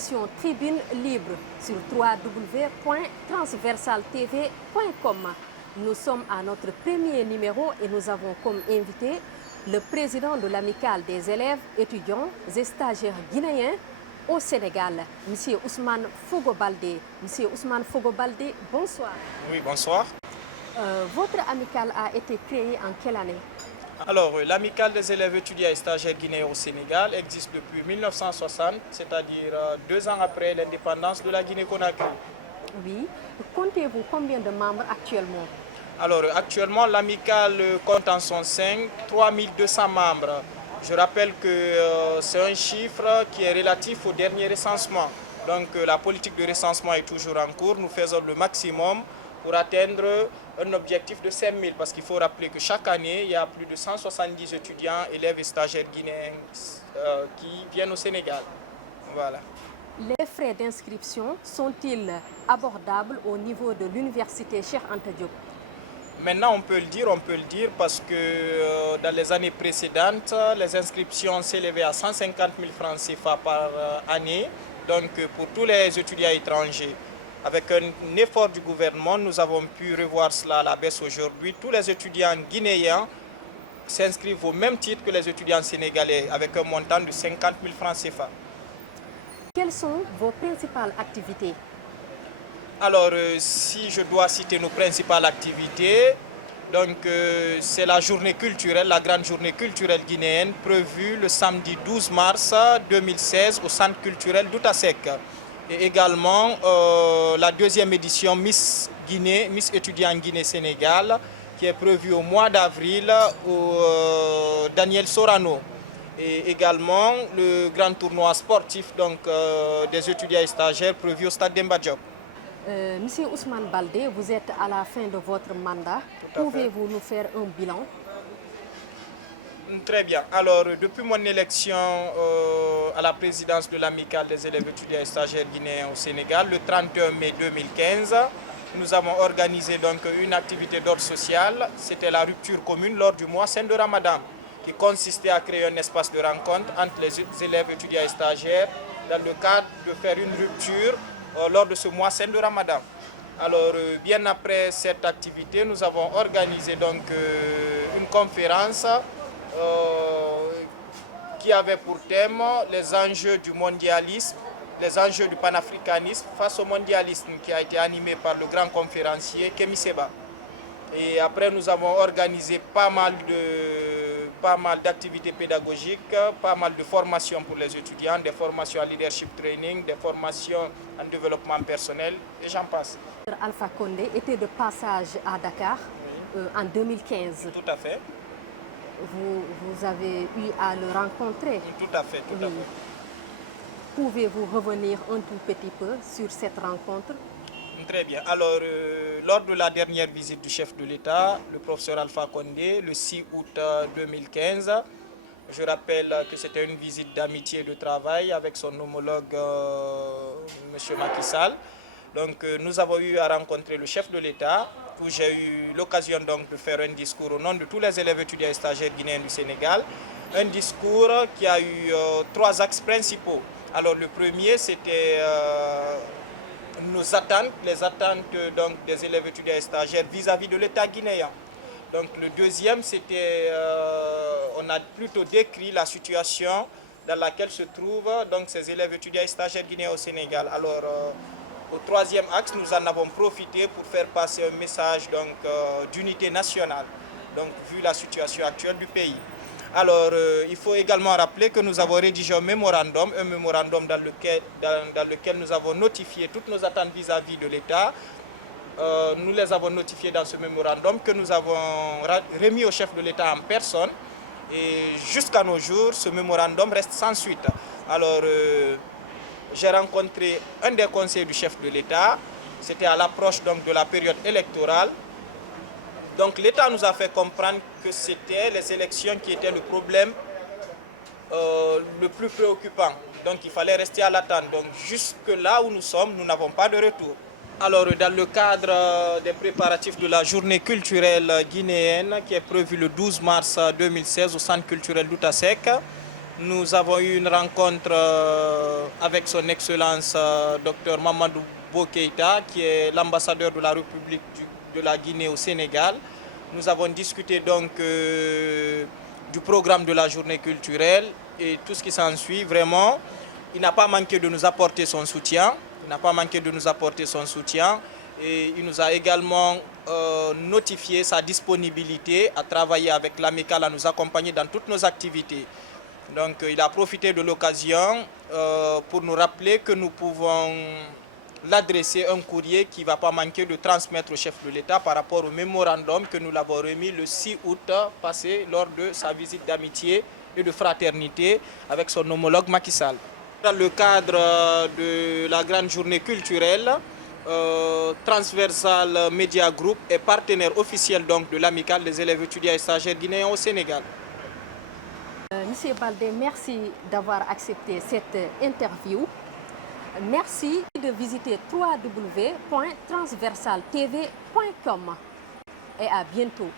émission Tribune Libre sur www.transversaltv.com. Nous sommes à notre premier numéro et nous avons comme invité le président de l'amicale des élèves, étudiants et stagiaires guinéens au Sénégal, M. Ousmane Fogo-Baldé. Monsieur Ousmane Fogo-Baldé, bonsoir. Oui, bonsoir. Votre amicale a été créée en quelle année? Alors, l'amicale des élèves étudiants et stagiaires guinéens au Sénégal existe depuis 1960, c'est-à-dire 2 ans après l'indépendance de la Guinée-Conakry. Oui. Comptez-vous combien de membres actuellement? Alors, actuellement, l'amicale compte en son sein 3200 membres. Je rappelle que c'est un chiffre qui est relatif au dernier recensement. Donc, la politique de recensement est toujours en cours. Nous faisons le maximum pour atteindre un objectif de 5000, parce qu'il faut rappeler que chaque année, il y a plus de 170 étudiants, élèves et stagiaires guinéens qui viennent au Sénégal. Voilà. Les frais d'inscription sont-ils abordables au niveau de l'université Cheikh Anta Diop? Maintenant, on peut le dire parce que dans les années précédentes, les inscriptions s'élevaient à 150 000 francs CFA par année, donc pour tous les étudiants étrangers. Avec un effort du gouvernement, nous avons pu revoir cela à la baisse aujourd'hui. Tous les étudiants guinéens s'inscrivent au même titre que les étudiants sénégalais, avec un montant de 50 000 francs CFA. Quelles sont vos principales activités? Alors, si je dois citer nos principales activités, donc c'est la journée culturelle, la grande journée culturelle guinéenne prévue le samedi 12 mars 2016 au centre culturel d'Outasek. Et également la 2e édition Miss Guinée, Miss étudiant Guinée-Sénégal, qui est prévue au mois d'avril au Daniel Sorano. Et également le grand tournoi sportif donc, des étudiants et stagiaires prévu au stade Demba Diop. Monsieur Ousmane Baldé, vous êtes à la fin de votre mandat. Pouvez-vous nous faire un bilan? Très bien. Alors, depuis mon élection à la présidence de l'amicale des élèves étudiants et stagiaires guinéens au Sénégal, le 31 mai 2015, nous avons organisé donc une activité d'ordre social. C'était la rupture commune lors du mois saint de Ramadan, qui consistait à créer un espace de rencontre entre les élèves étudiants et stagiaires dans le cadre de faire une rupture lors de ce mois saint de Ramadan. Alors, bien après cette activité, nous avons organisé donc une conférence qui avait pour thème les enjeux du mondialisme, les enjeux du panafricanisme face au mondialisme, qui a été animé par le grand conférencier Kémi Seba. Et après, nous avons organisé pas mal d'activités pédagogiques, pas mal de formations pour les étudiants, des formations en leadership training, des formations en développement personnel, et j'en passe. Alpha Condé était de passage à Dakar en 2015. Tout à fait. Vous avez eu à le rencontrer. Tout à fait, tout à fait. Pouvez-vous revenir un tout petit peu sur cette rencontre? Très bien. Alors, lors de la dernière visite du chef de l'État, le professeur Alpha Condé, le 6 août 2015, je rappelle que c'était une visite d'amitié et de travail avec son homologue M. Macky Sall. Donc, nous avons eu à rencontrer le chef de l'État, où j'ai eu l'occasion donc de faire un discours au nom de tous les élèves étudiants et stagiaires guinéens du Sénégal. Un discours qui a eu 3 axes principaux. Alors, le premier, c'était nos attentes, les attentes donc, des élèves étudiants et stagiaires vis-à-vis de l'État guinéen. Donc, le deuxième, c'était, on a plutôt décrit la situation dans laquelle se trouvent donc, ces élèves étudiants et stagiaires guinéens au Sénégal. Alors, au 3e axe, nous en avons profité pour faire passer un message d'unité nationale, donc, vu la situation actuelle du pays. Alors, il faut également rappeler que nous avons rédigé un mémorandum dans lequel nous avons notifié toutes nos attentes vis-à-vis de l'État. Nous les avons notifiées dans ce mémorandum que nous avons remis au chef de l'État en personne. Et jusqu'à nos jours, ce mémorandum reste sans suite. Alors, j'ai rencontré un des conseillers du chef de l'État. C'était à l'approche de la période électorale. Donc l'État nous a fait comprendre que c'était les élections qui étaient le problème le plus préoccupant. Donc il fallait rester à l'attente. Donc jusque là où nous sommes, nous n'avons pas de retour. Alors dans le cadre des préparatifs de la journée culturelle guinéenne qui est prévue le 12 mars 2016 au centre culturel d'Outasek, Nous avons eu une rencontre avec son Excellence Dr Mamadou Keïta, qui est l'ambassadeur de la République de la Guinée au Sénégal. Nous avons discuté donc du programme de la journée culturelle et tout ce qui s'ensuit. Vraiment, il n'a pas manqué de nous apporter son soutien. Et il nous a également notifié sa disponibilité à travailler avec l'amicale, à nous accompagner dans toutes nos activités. Donc il a profité de l'occasion pour nous rappeler que nous pouvons l'adresser un courrier qui ne va pas manquer de transmettre au chef de l'État par rapport au mémorandum que nous l'avons remis le 6 août passé lors de sa visite d'amitié et de fraternité avec son homologue Macky Sall. Dans le cadre de la grande journée culturelle, Transversal Media Group est partenaire officiel donc de l'amicale des élèves étudiants et stagiaires guinéens au Sénégal. Monsieur Baldé, merci d'avoir accepté cette interview. Merci de visiter www.transversaltv.com et à bientôt.